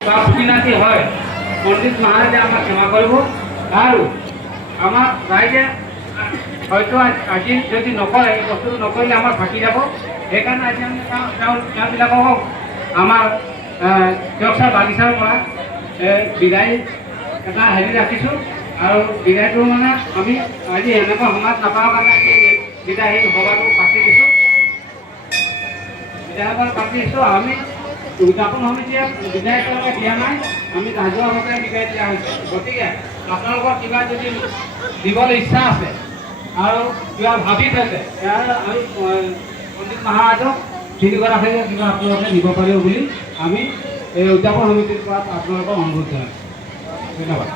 বা খুঁটিনাটি হয় পণ্ডিত মহাৰাজে আমাক ক্ষমা কৰিব আৰু আমাৰ ৰাইজে হয়তো আজি যদি নকৰে এই বস্তুটো নকৰিলে আমাৰ থাকি যাব সেইকাৰণে আজি আমি তেওঁবিলাকক আমাৰ তিয়কচা বাগিচাৰ পৰা বিদায় এটা হেৰি ৰাখিছোঁ আৰু বিদায়টো মানে আমি আজি এনেকুৱা সমাজ নাপাওঁ কাৰণে আজি বিদায় সভাটো পাতি দিছোঁ বিদায় সভা পাতি দিছোঁ আমি উদযাপন সমিতিয়ে বিদায় একেলগে দিয়া নাই আমি ৰাজহুৱাভাৱে বিদায় দিয়া হৈছে গতিকে আপোনালোকৰ কিবা যদি দিবলৈ ইচ্ছা আছে আৰু কিবা ভাবি থৈছে আমি পণ্ডিত মহাৰাজক তিনিগৰাকীকে কিবা আপোনালোকে দিব পাৰিব বুলি আমি এই উদযাপন সমিতিৰ পৰা আপোনালোকক অনুৰোধ জনাইছোঁ ধন্যবাদ।